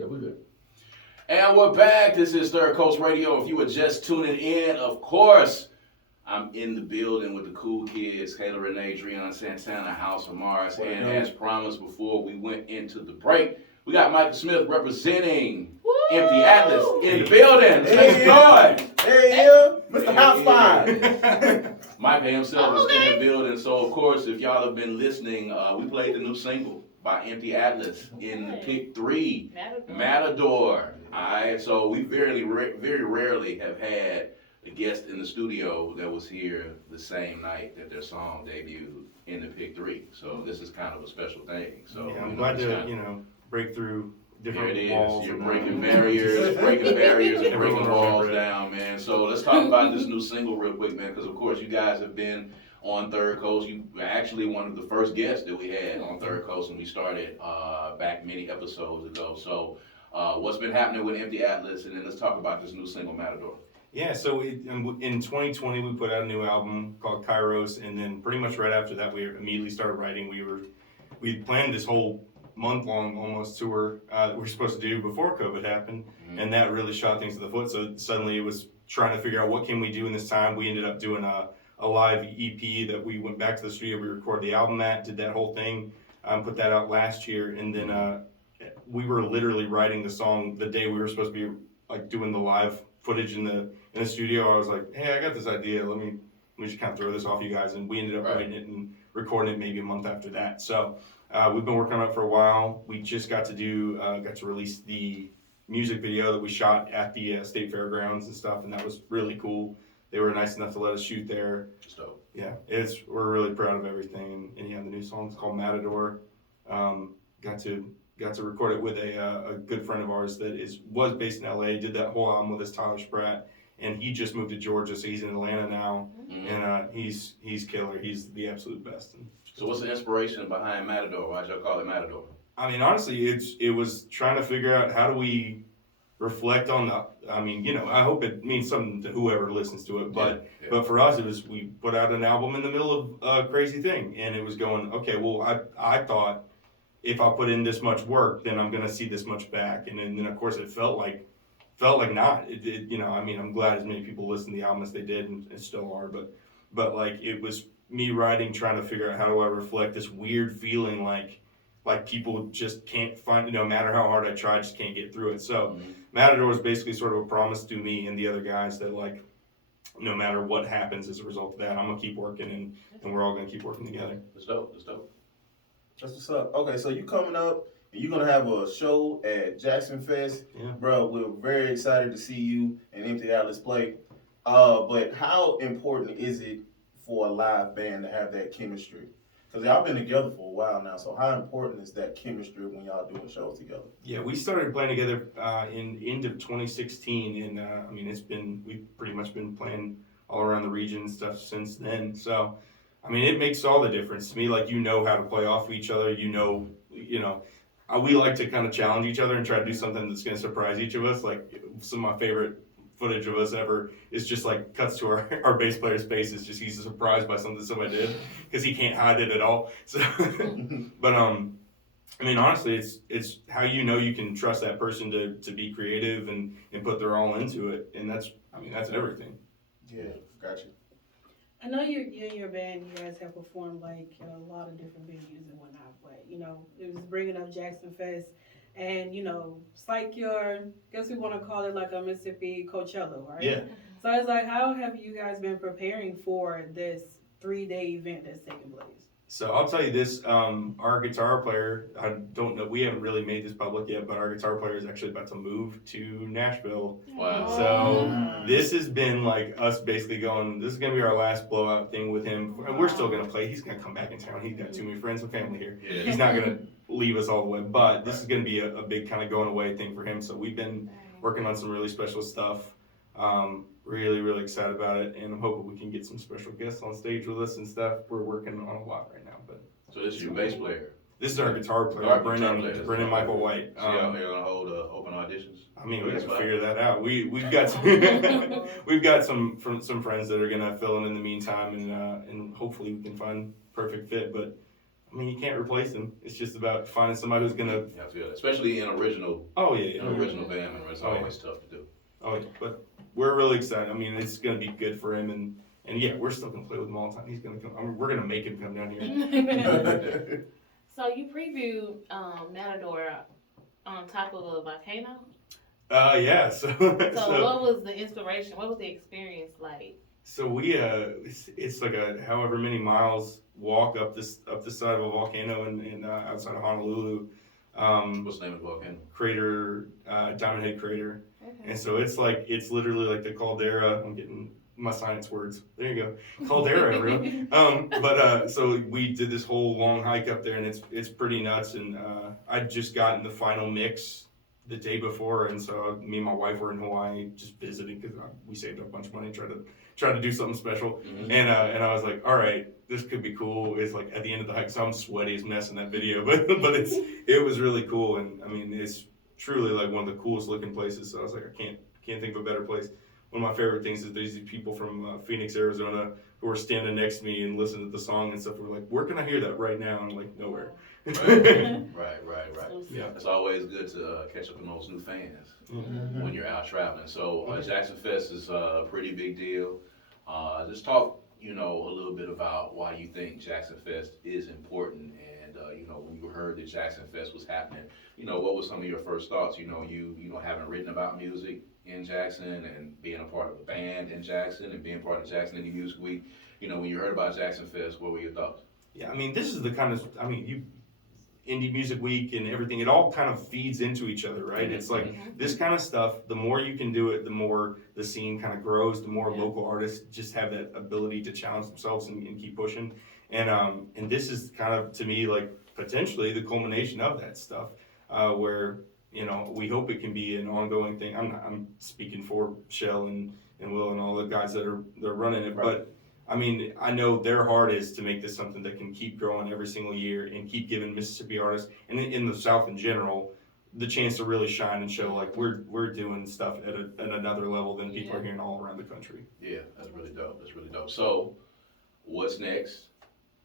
Yeah, we're good. And we're back. This is Third Coast Radio. If you were just tuning in, of course, I'm in the building with the cool kids, Kayla Renee, Dreon Santana, House of Mars. And as promised before we went into the break, we got Micah Smith representing Empty Atlas in the building. Hey, Mr. House Five. Micah himself is in the building. So, of course, if y'all have been listening, we played the new single by Empty Atlas in the pick 3, Matador. All right, so we very rarely have had a guest in the studio that was here the same night that their song debuted in the pick 3. So this is kind of a special thing. So yeah, I'm glad to break through different walls. You're breaking barriers, and breaking walls down, man. So let's talk about this new single real quick, man, because of course you guys have been on Third Coast. You were actually one of the first guests that we had on Third Coast when we started back many episodes ago. So what's been happening with Empty Atlas, and then let's talk about this new single, Matador. Yeah, so in 2020 we put out a new album called Kairos, and then pretty much right after that we immediately started writing. We planned this whole month-long almost tour that we were supposed to do before COVID happened, and that really shot things to the foot. So suddenly it was trying to figure out what can we do in this time. We ended up doing a live EP that we went back to the studio, we recorded the album did that whole thing, put that out last year, and then we were literally writing the song the day we were supposed to be like doing the live footage in the studio. I was like, hey, I got this idea, let me just kind of throw this off you guys, and we ended up writing it and recording it maybe a month after that. So we've been working on it for a while. We just got to release the music video that we shot at the state fairgrounds and stuff, and that was really cool. They were nice enough to let us shoot there. So yeah, we're really proud of everything. And yeah, the new song's called Matador. Got to record it with a good friend of ours that was based in LA, did that whole album with us, Tyler Spratt, and he just moved to Georgia, so he's in Atlanta now, and he's killer. He's the absolute best. So what's the inspiration behind Matador? Why'd y'all call it Matador? I mean, honestly, it was trying to figure out how do we reflect on I hope it means something to whoever listens to it, but for us, we put out an album in the middle of a crazy thing, and it was going, okay, well, I thought if I put in this much work, then I'm going to see this much back, and then of course it felt like not. I'm glad as many people listened to the album as they did, and still are, but like it was me writing, trying to figure out how do I reflect this weird feeling like people just can't find it, no matter how hard I try, just can't get through it. So Matador was basically sort of a promise to me and the other guys that like, no matter what happens as a result of that, I'm gonna keep working and we're all gonna keep working together. That's dope. That's what's up. Okay, so you coming up and you're gonna have a show at Jxn Fest. Yeah. Bro, we're very excited to see you and Empty Atlas play. But how important is it for a live band to have that chemistry? Because y'all been together for a while now, so how important is that chemistry when y'all doing shows together? Yeah, we started playing together in end of 2016, and we've pretty much been playing all around the region and stuff since then. So, it makes all the difference to me. Like, how to play off of each other. We like to kind of challenge each other and try to do something that's going to surprise each of us. Like, some of my favorite footage of us ever is just like cuts to our bass player's face. It's just he's surprised by something somebody did because he can't hide it at all. So, but honestly, it's how you can trust that person to be creative and put their all into it, and that's everything. Yeah, gotcha. I know you and your band, you guys have performed like a lot of different venues and whatnot, but it was bringing up Jxn Fest. And, it's like I guess we want to call it like a Mississippi Coachella, right? Yeah. So it's like, how have you guys been preparing for this 3-day event that's taking place? So I'll tell you this, our guitar player, I don't know, we haven't really made this public yet, but our guitar player is actually about to move to Nashville. Wow. So this has been like us basically going, this is going to be our last blowout thing with him. And we're still going to play. He's going to come back in town. He's got too many friends and family here. Yeah. He's not going to leave us all the way, but this is going to be a big kind of going away thing for him. So we've been working on some really special stuff. Really, really excited about it, and I'm hoping we can get some special guests on stage with us and stuff. We're working on a lot right now, but. So this is your bass player? This is our guitar player, Brennan Michael White. So y'all here gonna hold open auditions? We have to figure that out. We've got some, we've got some friends that are gonna fill in the meantime, and hopefully we can find perfect fit. But I mean, you can't replace them. It's just about finding somebody who's gonna. Yeah, I feel that. Especially in original, Oh yeah, an original band member, it's always tough to do. Oh yeah. But we're really excited. I mean, it's gonna be good for him, and yeah, we're still gonna play with him all the time. He's gonna come. I mean, we're gonna make him come down here. So you previewed Matador on top of a volcano. Yeah. So what was the inspiration? What was the experience like? So we it's like a however many miles walk up the side of a volcano in outside of Honolulu. What's the name of the volcano? Crater, Diamond Head Crater. Okay. And so it's literally like the caldera. I'm getting my science words. There you go, caldera, everyone. So we did this whole long hike up there, and it's pretty nuts. And I'd just gotten the final mix the day before, and so me and my wife were in Hawaii just visiting because we saved up a bunch of money, try to do something special. Mm-hmm. And I was like, all right, this could be cool. It's like at the end of the hike, so I'm sweaty as mess in that video, but it was really cool. And I mean, it's truly like one of the coolest looking places. So I was like, I can't think of a better place. One of my favorite things is there's these people from Phoenix, Arizona, who are standing next to me and listening to the song and stuff. We're like, where can I hear that right now? And I'm like, nowhere. Right. Yeah. It's always good to catch up on those new fans Mm-hmm. when you're out traveling. So Jxn Fest is a pretty big deal. Just talk, a little bit about why you think Jxn Fest is important, and when you heard that Jxn Fest was happening, what were some of your first thoughts? You having written about music in Jackson and being a part of a band in Jackson and being part of Jackson Indie Music Week. When you heard about Jxn Fest, what were your thoughts? Yeah, I mean, this is the kind of, Indie Music Week and everything, it all kind of feeds into each other, right? It's like this kind of stuff, the more you can do it, the more the scene kind of grows, the more local artists just have that ability to challenge themselves and keep pushing. And this is kind of, to me, like potentially the culmination of that stuff, where, we hope it can be an ongoing thing. I'm speaking for Shell and Will and all the guys they're running it, but I mean, I know their heart is to make this something that can keep growing every single year and keep giving Mississippi artists and in the South in general the chance to really shine and show like we're doing stuff at another level than people are hearing all around the country. Yeah, that's really dope. So, what's next?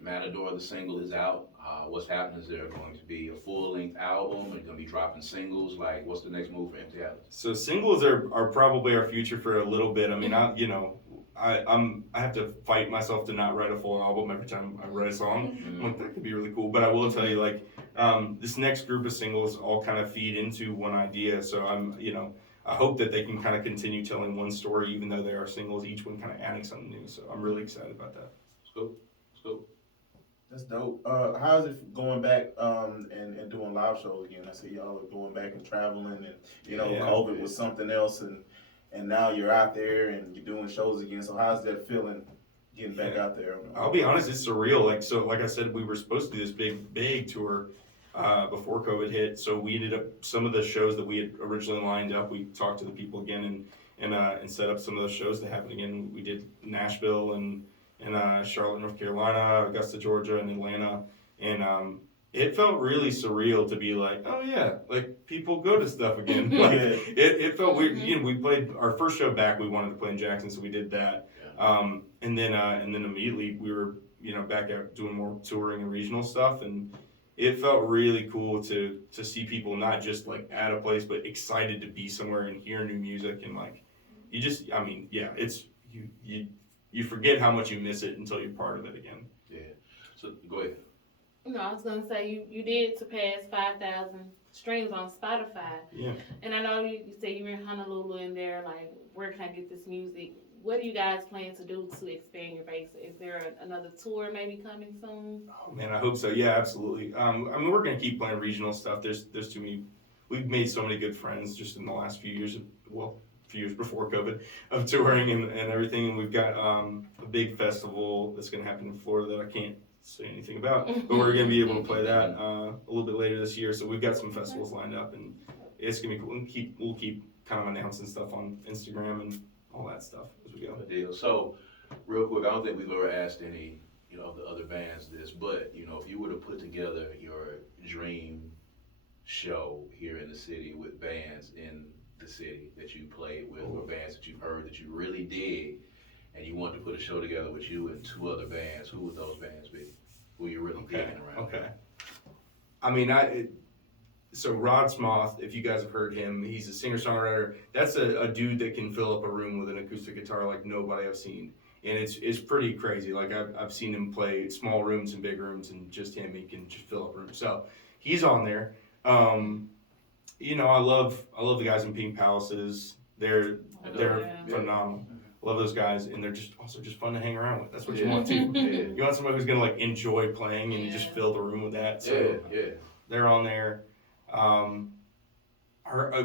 Matador, the single is out. What's happening? Is there going to be a full-length album? Are you going to be dropping singles? Like, what's the next move for Empty Atlas? So singles are probably our future for a little bit. I mean, I have to fight myself to not write a full album every time I write a song. I'm like, that could be really cool. But I will tell you, like, this next group of singles all kind of feed into one idea. So I hope that they can kind of continue telling one story, even though they are singles, each one kind of adding something new. So I'm really excited about that. Let's go. That's dope. How's it going back and doing live shows again? I see y'all are going back and traveling, and COVID was something else, and now you're out there and you're doing shows again. So how's that feeling, getting back out there? I'll be honest, it's surreal. Like I said, we were supposed to do this big tour before COVID hit. So we ended up some of the shows that we had originally lined up. We talked to the people again and set up some of those shows to happen again. We did Nashville and Charlotte, North Carolina, Augusta, Georgia, and Atlanta, and it felt really surreal to be like, oh yeah, like people go to stuff again. Like it felt weird. We played our first show back. We wanted to play in Jackson, so we did that. And then immediately we were back out doing more touring and regional stuff, and it felt really cool to see people not just like at a place, but excited to be somewhere and hear new music, and like it's you forget how much you miss it until you're part of it again. Yeah. So go ahead. No, I was gonna say you did surpass 5,000 streams on Spotify. Yeah. And I know you say you're in Honolulu and they're like, where can I get this music? What do you guys plan to do to expand your base? Is there another tour maybe coming soon? Oh man, I hope so. Yeah, absolutely. We're gonna keep playing regional stuff. There's too many. We've made so many good friends just in the last few years. Few years before COVID, of touring and everything. And we've got a big festival that's going to happen in Florida that I can't say anything about, but we're going to be able to play that a little bit later this year. So we've got some festivals lined up, and it's going to be cool. And we'll keep kind of announcing stuff on Instagram and all that stuff as we go. Good deal. So, real quick, I don't think we've ever asked any, of the other bands this, but, if you were to put together your dream show here in the city with bands in the city that you played with, or bands that you've heard that you really dig, and you want to put a show together with you and two other bands, who would those bands be? who you're really Okay, digging around. okay. I mean, so Rod Smoth, if you guys have heard him, he's a singer-songwriter. That's a dude that can fill up a room with an acoustic guitar like nobody I've seen. And it's pretty crazy. Like I've seen him play small rooms and big rooms, and just him, he can just fill up rooms. So he's on there. You know, I love the guys in Pink Palaces. They're phenomenal. Love those guys, and they're just also just fun to hang around with. That's what you want too. Yeah. You want somebody who's gonna like enjoy playing and just fill the room with that. So they're on there.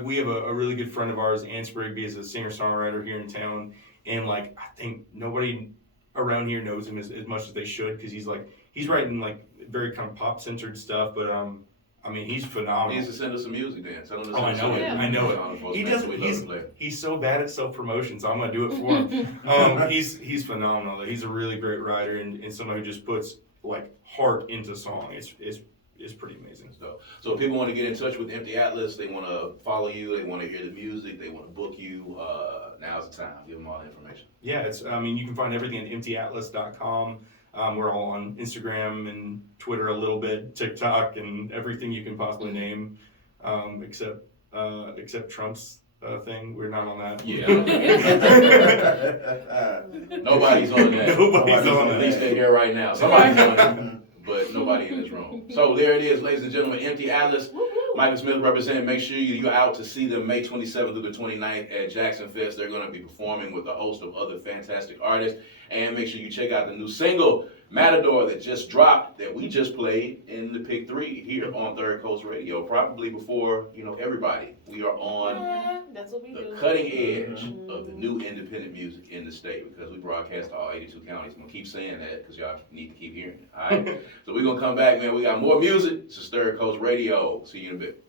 We have a really good friend of ours, Ann Spriggan, is a singer-songwriter here in town, and like I think nobody around here knows him as much as they should, because he's writing like very kind of pop-centered stuff, but I mean, he's phenomenal. He needs to send us some music then. Send him Oh, I know it. I know it. He does. He's so bad at self-promotion, so I'm gonna do it for him. He's phenomenal. He's a really great writer and somebody who just puts like heart into song. It's pretty amazing. So if people want to get in touch with Empty Atlas, they want to follow you, they want to hear the music, they want to book you, now's the time. Give them all the information. Yeah, you can find everything at emptyatlas.com. We're all on Instagram and Twitter a little bit, TikTok, and everything you can possibly name, except Trump's thing. We're not on that. Yeah. Nobody's on that. Nobody's on At that. least they're here right now. Somebody's on it, but nobody in this room. So there it is, ladies and gentlemen, Empty Atlas. Micah Smith representing. Make sure you're out to see them May 27th through the 29th at Jxn Fest. They're going to be performing with a host of other fantastic artists. And make sure you check out the new single, Matador, that just dropped, that we just played in the Pick 3 here on Third Coast Radio. Probably before, everybody. We are on that's what we the do. cutting edge of the new independent music in the state, because we broadcast to all 82 counties. I'm going to keep saying that because y'all need to keep hearing it. All right? So we're going to come back, man. We got more music. This is Third Coast Radio. See you in a bit.